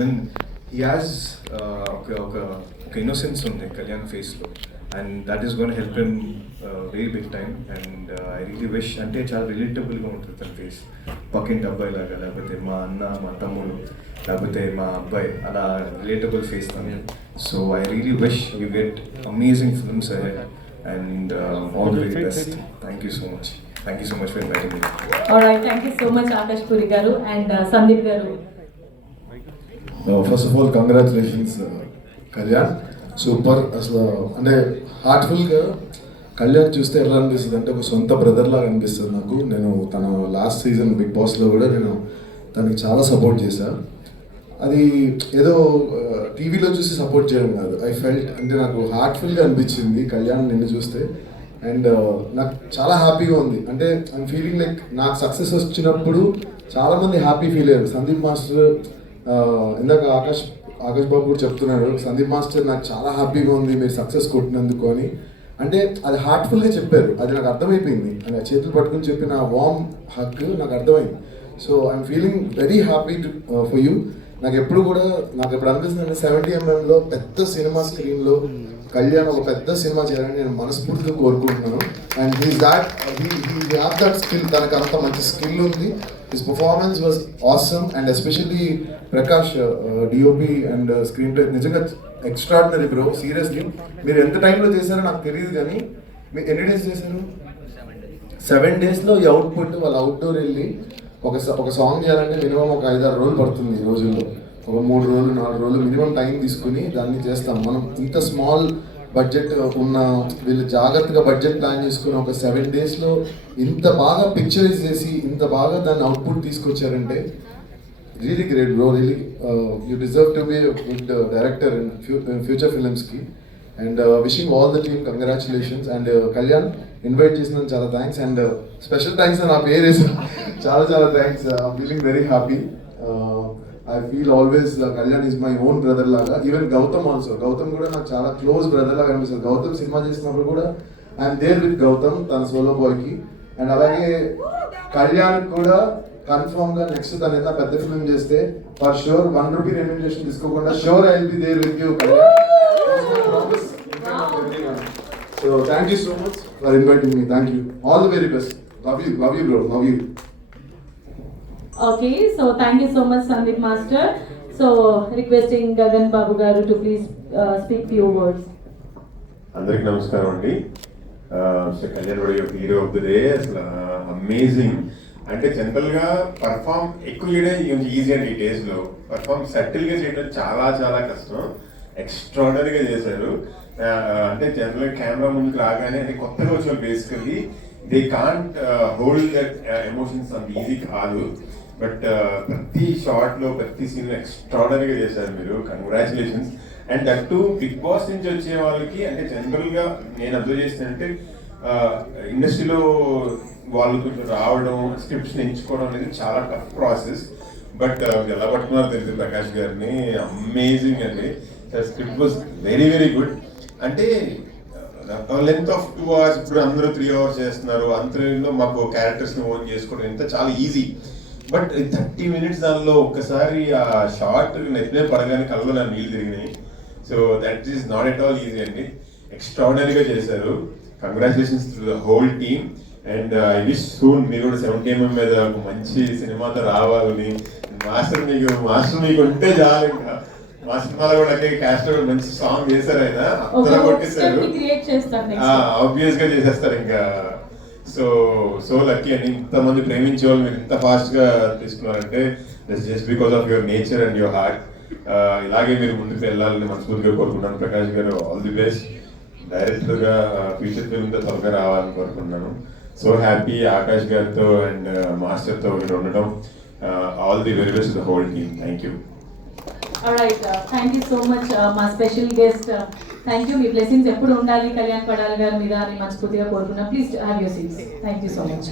Mean he has ఒక innocence ఉంది కళ్యాణ్ ఫేస్లో, and that is gonna help him very big time. And I really wish, అంటే చాలా రిలేటబుల్గా ఉంటుంది తన ఫేస్, పక్కింటి అబ్బాయి లాగా, లేకపోతే మా అన్న, మా తమ్ముడు, లేకపోతే మా అబ్బాయి, అలా రిలేటబుల్ ఫేస్ తను. So I really wish you get amazing films ahead and all the very best. Thank you so much. Thank you so much for inviting me. All right, thank you so much Akash Puri garu and Sandeep garu. First of all, congratulations Kalyan. Super. అసలు అంటే హార్ట్ఫుల్గా కళ్యాణ్ చూస్తే ఎలా అనిపిస్తుంది అంటే ఒక సొంత brother లాగా అనిపిస్తుంది నాకు. నేను తన లాస్ట్ సీజన్ బిగ్ బాస్లో కూడా నేను తనకి చాలా సపోర్ట్ చేశాను. అది ఏదో టీవీలో చూసి సపోర్ట్ చేయడం కాదు, ఐ ఫెల్ట్, అంటే నాకు హార్ట్ఫుల్గా అనిపించింది కళ్యాణ్ నిన్ను చూస్తే. అండ్ నాకు చాలా హ్యాపీగా ఉంది. అంటే ఐఎమ్ ఫీలింగ్ లైక్ నాకు సక్సెస్ వచ్చినప్పుడు చాలామంది హ్యాపీ ఫీల్ అయ్యారు. సందీప్ మాస్టర్ ఇందాక ఆకాష్ బాబు కూడా చెప్తున్నాడు, సందీప్ మాస్టర్ నాకు చాలా హ్యాపీగా ఉంది మీరు సక్సెస్ కొట్టినందుకు అని. అంటే అది హార్ట్ఫుల్గా చెప్పారు, అది నాకు అర్థమైపోయింది. అని చేతులు పట్టుకుని చెప్పిన వార్మ్ హక్ నాకు అర్థమైంది. So I'm feeling very happy for you. నాకు ఎప్పుడు అనిపిస్తుంది అంటే 70mm పెద్ద సినిమా స్క్రీన్లో కళ్యాణ్ ఒక పెద్ద సినిమా చేయాలని నేను మనస్ఫూర్తిగా కోరుకుంటున్నాను. And he have that skill, తనకు అంత మంచి స్కిల్ ఉంది. His performance was awesome. And especially Prakash DOP and screen play నిజంగా ఎక్స్ట్రాడినరీ బ్రో. సీరియస్లీ మీరు ఎంత టైంలో చేశారో నాకు తెలియదు, కానీ మీరు ఎన్ని డేస్ చేశారు? 7 daysలో ఈ అవుట్పుట్. వాళ్ళు అవుట్డోర్ వెళ్ళి ఒక సాంగ్ చేయాలంటే మినిమం ఒక 5-6 రోజులు పడుతుంది ఈ రోజుల్లో. ఒక 3 రోజులు 4 రోజులు మినిమం టైం తీసుకుని దాన్ని చేస్తాం మనం. ఇంత స్మాల్ బడ్జెట్ ఉన్న వీళ్ళు జాగ్రత్తగా బడ్జెట్ ప్లాన్ చేసుకుని ఒక 7 daysలో ఇంత బాగా పిక్చరైజ్ చేసి ఇంత బాగా దాన్ని అవుట్పుట్ తీసుకొచ్చారంటే really great bro. Really you deserve to be good director in future ఫిలిమ్స్కి. And wishing all the team congratulations. And Kalyan invite చేసినందుకు చాలా థ్యాంక్స్. అండ్ స్పెషల్ థ్యాంక్స్ నా పేరు వేసాను. చాలా thanks. I'm feeling very happy. I feel always Kalyan is my own brother laga. Even Gautam also. Gautam kuda నాకు చాలా close brother లాగా అనిపిస్తుంది. గౌతమ్ సినిమా చేసినప్పుడు కూడా ఐఎమ్ దేర్ విత్ గౌతమ్ తన సోలో బాయ్కి. అండ్ అలాగే కళ్యాణ్ కూడా కన్ఫర్మ్ గా నెక్స్ట్ తను ఏదైనా పెద్ద ఫిల్మ్ చేస్తే ఫర్ షూర్ 1 rupee రెమ్యునరేషన్ తీసుకోకుండా sure I will be there with you Kalyan. So thank you so much for inviting me. Thank you. All the very best. Love you bro. Love you. Okay, so thank you so much Sandeep Master. So requesting Gagan Babu garu to please speak few words. అందరికి నమస్కారం అండి. Kalyan hero of the day. అసలు amazing. అంటే జనరల్గా perform ఎక్కువ చేయడం కొంచెం easy అండి. ఈ డేస్లో పర్ఫామ్ సెటిల్గా చేయడం చాలా కష్టం. ఎక్స్ట్రాడనరీగా చేశారు. అంటే జనరల్గా కెమెరా ముందుకు రాగానే అది కొత్తగా వచ్చారు. Basically they can't hold that emotions అంత ఈజీ కాదు. బట్ ప్రతి షార్ట్లో ప్రతి సీన్లో ఎక్స్ట్రాడనరీగా చేశారు మీరు. Congratulations. And that to Bigg Boss నుంచి వచ్చే వాళ్ళకి అంటే జనరల్గా నేను అబ్జర్వ్ చేస్తానంటే ఇండస్ట్రీలో వాళ్ళు కొంచెం రావడం, స్క్రిప్ట్స్ని ఎంచుకోవడం అనేది చాలా టఫ్ ప్రాసెస్. బట్ ఎలా పట్టుకున్నారో తెలియదు ప్రకాష్ గారిని. అమేజింగ్ అండి. Script was very good. అంటే లెంత్ ఆఫ్ 2 hours ఇప్పుడు అందరూ 3 hours చేస్తున్నారు. అంతలో మాకు క్యారెక్టర్స్ని ఓన్ చేసుకోవడం ఎంత చాలా ఈజీ. బట్ 30 minutes దానిలో ఒక్కసారి ఆ షార్ట్ నెత్తినే పడగానే కళ్ళలో నా నీళ్ళు తిరిగినాయి. So that is not at all easy అండి. ఎక్స్ట్రాడినరీగా చేశారు. Congratulations to the whole team. And I wish soon మీరు కూడా 70mm మీద ఒక మంచి సినిమాతో రావాలని. మాస్టర్ మీకు ఉంటే చాలు. ఇంకా మా సినిమాలో కూడా క్యాస్ట్ కూడా మంచి సాంగ్ చేశారు. ఆయన అంతలా కొట్టేశారు. ఆబ్వియస్ గా చేసేస్తారు ఇంకా. సో లక్కీ అండి. ఇంతమంది ప్రేమించే వాళ్ళు మీరు ఇంత ఫాస్ట్ గా తీసుకున్నారంటే just because of your nature and your heart. ఇలాగే మీరు ముందుకు వెళ్ళాలని మనస్ఫూర్తిగా కోరుకుంటున్నాను. Prakash garu all the best. Director గా ఫ్యూచర్ ఫిల్మ్ తో త్వరగా రావాలని కోరుకుంటున్నాను. సో హ్యాపీ ఆకాష్ గారితో అండ్ మాస్టర్ తో ఉండడం. All the very best the whole team. Thank you. Alright, thank you so much మా స్పెషల్ గెస్ట్. Thank you. మీ బ్లెస్సింగ్స్ ఎప్పుడు ఉండాలి కళ్యాణ్ పడాలి గారి మీద అని మనస్ఫూర్తిగా కోరుకున్నాం. Please have your seats. Thank you so much.